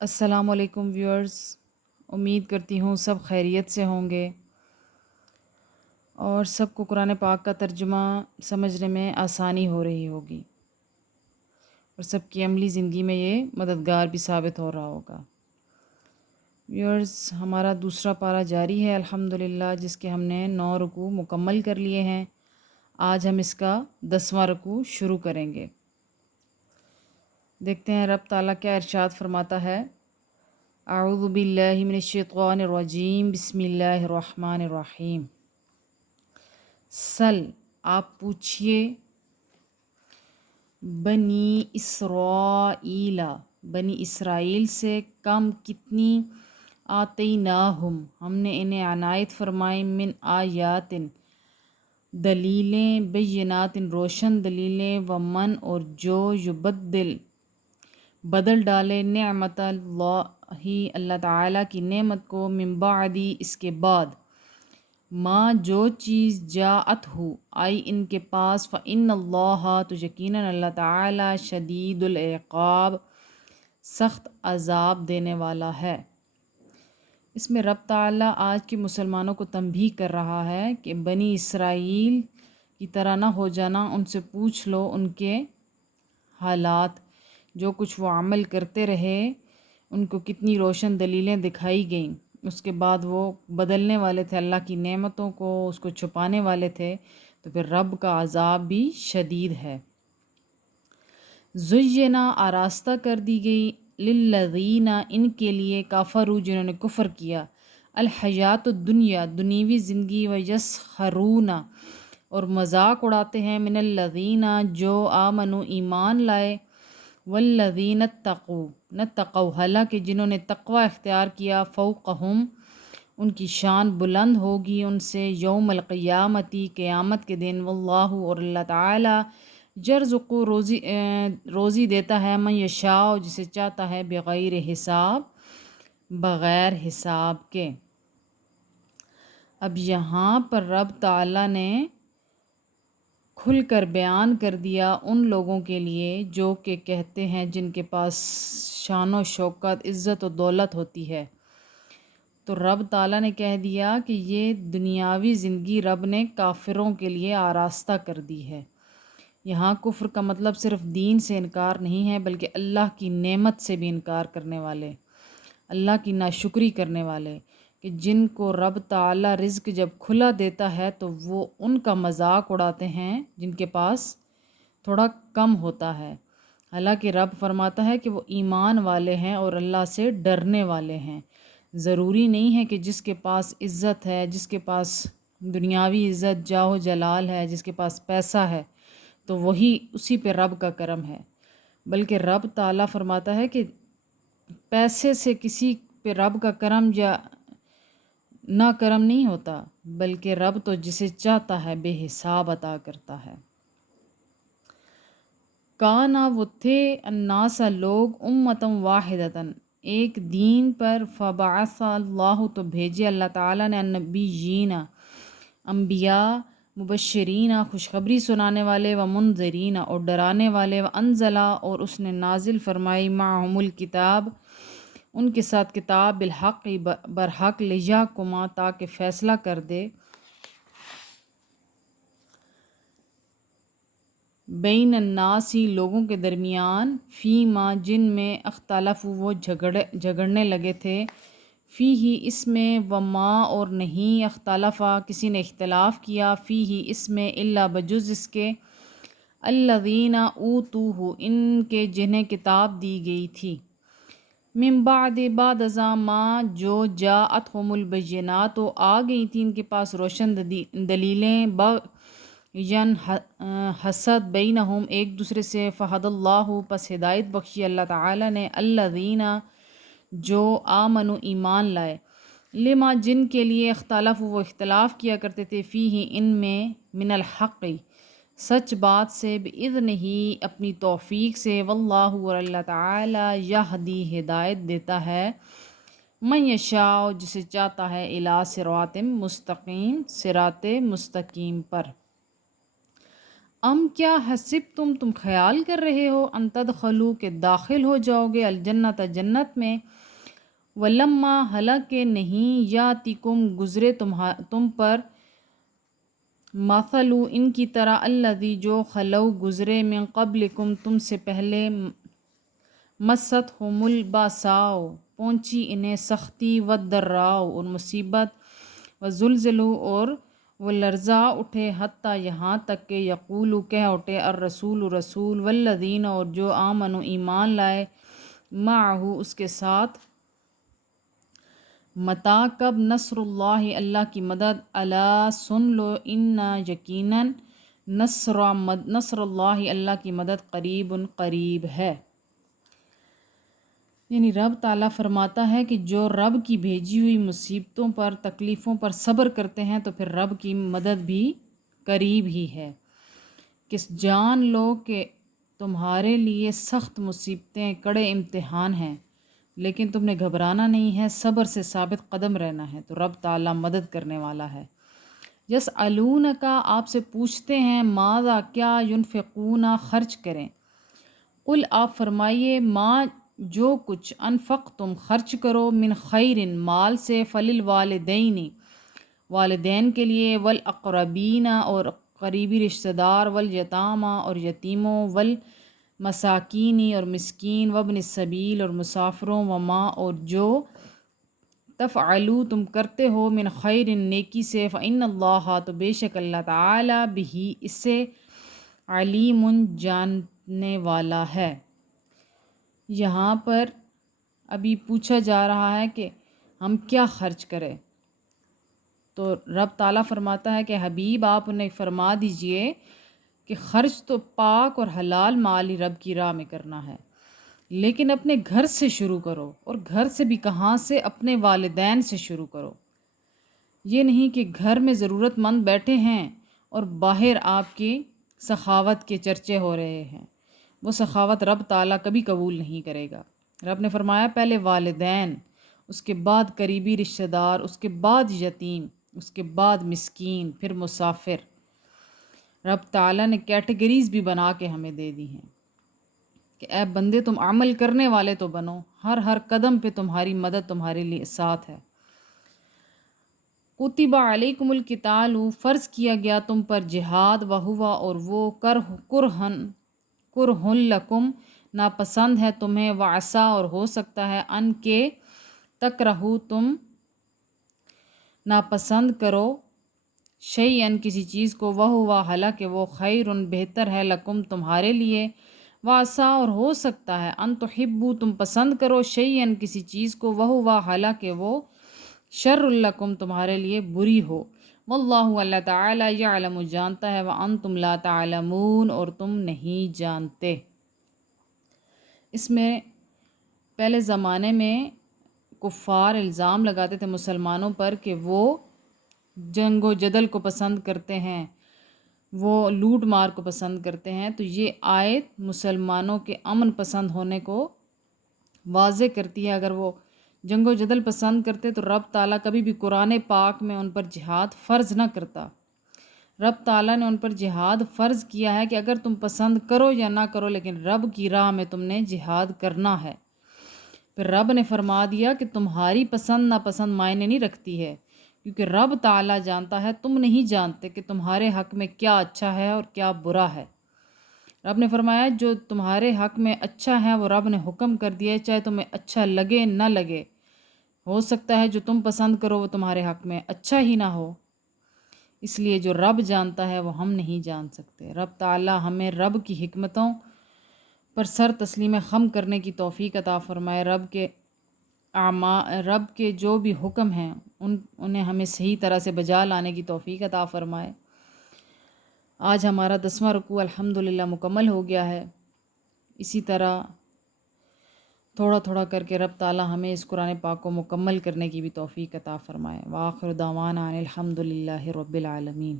السلام علیکم ویورز، امید کرتی ہوں سب خیریت سے ہوں گے اور سب کو قرآن پاک کا ترجمہ سمجھنے میں آسانی ہو رہی ہوگی اور سب کی عملی زندگی میں یہ مددگار بھی ثابت ہو رہا ہوگا۔ ویورز، ہمارا دوسرا پارہ جاری ہے الحمدللہ، جس کے ہم نے 9 رکوع مکمل کر لیے ہیں۔ آج ہم اس کا 10واں رکوع شروع کریں گے۔ دیکھتے ہیں رب تعالیٰ کیا ارشاد فرماتا ہے۔ اعوذ باللہ من الشیطان الرجیم، بسم اللہ الرحمن الرحیم۔ سل، آپ پوچھئے، بنی اسرائیل، بنی اسرائیل سے، کم کتنی، آتیناہم، ہم نے انہیں عنایت فرمائی، من آیات، دلیلیں، بینات، روشن دلیلیں، ومن، اور جو، یبدل، بدل ڈالے، نعمت اللہ، اللہ تعالیٰ کی نعمت کو، من بعدی، اس کے بعد، ما، جو چیز، جاءت ہو، آئی ان کے پاس، فإن اللہ، تو یقیناً اللہ تعالیٰ، شدید العقاب، سخت عذاب دینے والا ہے۔ اس میں رب تعالیٰ آج کے مسلمانوں کو تنبیہ کر رہا ہے کہ بنی اسرائیل کی طرح نہ ہو جانا، ان سے پوچھ لو ان کے حالات، جو کچھ وہ عمل کرتے رہے، ان کو کتنی روشن دلیلیں دکھائی گئیں، اس کے بعد وہ بدلنے والے تھے اللہ کی نعمتوں کو، اس کو چھپانے والے تھے، تو پھر رب کا عذاب بھی شدید ہے۔ زینا، آراستہ کر دی گئی، للذین، ان کے لیے، کافروا، جنہوں نے کفر کیا، الحیات الدنیا، دنیوی زندگی، ویسخرون، اور مذاق اڑاتے ہیں، من الذین، جو آمنوا، ایمان لائے، والذین اتقوا، حالانکہ جنہوں نے تقوی اختیار کیا، فوقہم، ان کی شان بلند ہوگی ان سے، یوم القیامتی، قیامت کے دن، واللہ، اور اللہ تعالی، یرزق، روزی دیتا ہے، من یشاء، جسے چاہتا ہے، بغیر حساب، بغیر حساب کے۔ اب یہاں پر رب تعالیٰ نے کھل کر بیان کر دیا ان لوگوں کے لیے جو کہ کہتے ہیں، جن کے پاس شان و شوکت، عزت و دولت ہوتی ہے، تو رب تعالیٰ نے کہہ دیا کہ یہ دنیاوی زندگی رب نے کافروں کے لیے آراستہ کر دی ہے۔ یہاں کفر کا مطلب صرف دین سے انکار نہیں ہے، بلکہ اللہ کی نعمت سے بھی انکار کرنے والے، اللہ کی ناشکری کرنے والے، کہ جن کو رب تعالیٰ رزق جب کھلا دیتا ہے تو وہ ان کا مذاق اڑاتے ہیں جن کے پاس تھوڑا کم ہوتا ہے، حالانکہ رب فرماتا ہے کہ وہ ایمان والے ہیں اور اللہ سے ڈرنے والے ہیں۔ ضروری نہیں ہے کہ جس کے پاس عزت ہے، جس کے پاس دنیاوی عزت، جاہ و جلال ہے، جس کے پاس پیسہ ہے، تو وہی اسی پہ رب کا کرم ہے، بلکہ رب تعالیٰ فرماتا ہے کہ پیسے سے کسی پہ رب کا کرم یا نہ کرم نہیں ہوتا، بلکہ رب تو جسے چاہتا ہے بے حساب عطا کرتا ہے۔ کانا، وہ تھے، الناس، لوگ، امتم واحدتاً، ایک دین پر، فبعث اللہ، تو بھیجے اللہ تعالیٰ نے، النبیین، انبیاء، مبشرین، خوشخبری سنانے والے، و منذرین، اور ڈرانے والے، و انزلہ، اور اس نے نازل فرمائی، معہم الکتاب، ان کے ساتھ کتاب، بالحق، برحق، لیحکما، تاکہ فیصلہ کر دے، بین الناسی، لوگوں کے درمیان، فیما، جن میں، اختلف، وہ جھگڑنے لگے تھے، فیہ، اس میں، وما، اور نہیں، اختلفا، کسی نے اختلاف کیا، فیہ، اس میں، الا، بجز اس کے، الذین اوتوہ، ان کے جنہیں کتاب دی گئی تھی، من بعد، بعد ازاں، ما، جو، جاءتہم البینات، آ گئی تھی ان کے پاس روشن دلیلیں، بغین، حسد، بینہم، ایک دوسرے سے، فہد اللہ، پس ہدایت بخشی اللہ تعالیٰ نے، الذین، جو، آمنوا، ایمان لائے، لما، جن کے لیے، اختلاف، وہ اختلاف کیا کرتے تھے، فیہ، ان میں، من الحق، سچ بات سے، بإذنہ، اپنی توفیق سے، واللہ، اور اللہ تعالیٰ، یہدی، ہدایت دیتا ہے، من یشاء، جسے چاہتا ہے، الی صراط مستقیم، صراط مستقیم پر۔ ام کیا حسب تم خیال کر رہے ہو ان تدخلوا کہ داخل ہو جاؤ گے الجنت جنت میں، ولما حالانکہ نہیں یاتکم گزرے تم پر مثل ان کی طرح الذی جو خلو گزرے من قبلکم تم سے پہلے، مستہم الباساء پہنچی انہیں سختی والضراء اور مصیبت، وزلزلوا اور وہ لرزا اٹھے، حتیٰ یہاں تک کہ یقولوا کہہ اٹھے الرسول رسول والذین اور جو آمنوا ایمان لائے، معہ اس کے ساتھ، متی کب، نصر اللہ اللہ کی مدد، الا سن لو، ان یقیناً نصر اللہ اللہ کی مدد قریب قریب ہے۔ یعنی رب تعالیٰ فرماتا ہے کہ جو رب کی بھیجی ہوئی مصیبتوں پر تکلیفوں پر صبر کرتے ہیں تو پھر رب کی مدد بھی قریب ہی ہے۔ کہ جان لو کہ تمہارے لیے سخت مصیبتیں کڑے امتحان ہیں، لیکن تم نے گھبرانا نہیں ہے، صبر سے ثابت قدم رہنا ہے، تو رب تعالیٰ مدد کرنے والا ہے۔ یسألونک آپ سے پوچھتے ہیں، ماذا کیا، ینفقون خرچ کریں، قل آپ فرمائیے، ما جو کچھ، انفقتم خرچ کرو، من خیر مال سے، فللوالدین والدین کے لیے، والاقربین اور قریبی رشتہ دار، والیتامى اور یتیموں، والمساکین اور مسکین، وابن السبیل اور مسافروں، وما اور جو، تفعلوا تم کرتے ہو، من خیر نیکی سے، فإن اللہ تو بے شک اللہ تعالی بہ اس سے، علیم جاننے والا ہے۔ یہاں پر ابھی پوچھا جا رہا ہے کہ ہم کیا خرچ کریں، تو رب تعالیٰ فرماتا ہے کہ حبیب آپ انہیں فرما دیجئے کہ خرچ تو پاک اور حلال مال ہی رب کی راہ میں کرنا ہے، لیکن اپنے گھر سے شروع کرو، اور گھر سے بھی کہاں سے، اپنے والدین سے شروع کرو۔ یہ نہیں کہ گھر میں ضرورت مند بیٹھے ہیں اور باہر آپ کی سخاوت کے چرچے ہو رہے ہیں، وہ سخاوت رب تعالیٰ کبھی قبول نہیں کرے گا۔ رب نے فرمایا پہلے والدین، اس کے بعد قریبی رشتہ دار، اس کے بعد یتیم، اس کے بعد مسکین، پھر مسافر۔ رب تعالیٰ نے کیٹیگریز بھی بنا کے ہمیں دے دی ہیں کہ اے بندے تم عمل کرنے والے تو بنو، ہر قدم پہ تمہاری مدد تمہارے لیے ساتھ ہے۔ کتب علیکم القتال فرض کیا گیا تم پر جہاد، وہوا اور وہ، کرہن لکم ناپسند ہے تمہیں، وعسا اور ہو سکتا ہے، ان کے تکرہو تم ناپسند کرو، شیئن کسی چیز کو، وہوا حالانکہ وہ، خیرن بہتر ہے، لکم تمہارے لیے، وعسا اور ہو سکتا ہے، ان تحبو تم پسند کرو، شیئن کسی چیز کو، وہوا حالانکہ وہ، شر لکم تمہارے لیے بری ہو، واللہ اللہ تعالی یعلم جانتا ہے، وانتم لا تعلمون اور تم نہیں جانتے۔ اس میں پہلے زمانے میں کفار الزام لگاتے تھے مسلمانوں پر کہ وہ جنگ و جدل کو پسند کرتے ہیں، وہ لوٹ مار کو پسند کرتے ہیں، تو یہ آیت مسلمانوں کے امن پسند ہونے کو واضح کرتی ہے۔ اگر وہ جنگ و جدل پسند کرتے تو رب تعالیٰ کبھی بھی قرآن پاک میں ان پر جہاد فرض نہ کرتا۔ رب تعالیٰ نے ان پر جہاد فرض کیا ہے کہ اگر تم پسند کرو یا نہ کرو، لیکن رب کی راہ میں تم نے جہاد کرنا ہے۔ پھر رب نے فرما دیا کہ تمہاری پسند ناپسند معنی نہیں رکھتی ہے، کیونکہ رب تعالیٰ جانتا ہے، تم نہیں جانتے کہ تمہارے حق میں کیا اچھا ہے اور کیا برا ہے۔ رب نے فرمایا جو تمہارے حق میں اچھا ہے وہ رب نے حکم کر دیا ہے، چاہے تمہیں اچھا لگے نہ لگے، ہو سکتا ہے جو تم پسند کرو وہ تمہارے حق میں اچھا ہی نہ ہو، اس لیے جو رب جانتا ہے وہ ہم نہیں جان سکتے۔ رب تعالیٰ ہمیں رب کی حکمتوں پر سر تسلیم خم کرنے کی توفیق عطا فرمائے، رب کے جو بھی حکم ہیں انہیں ہمیں صحیح طرح سے بجا لانے کی توفیق عطا فرمائے۔ آج ہمارا 10واں رکوع الحمدللہ مکمل ہو گیا ہے۔ اسی طرح تھوڑا تھوڑا کر کے رب تعالیٰ ہمیں اس قرآن پاک کو مکمل کرنے کی بھی توفیق عطا فرمائے۔ وآخر دعوانا ان الحمدللہ رب العالمین۔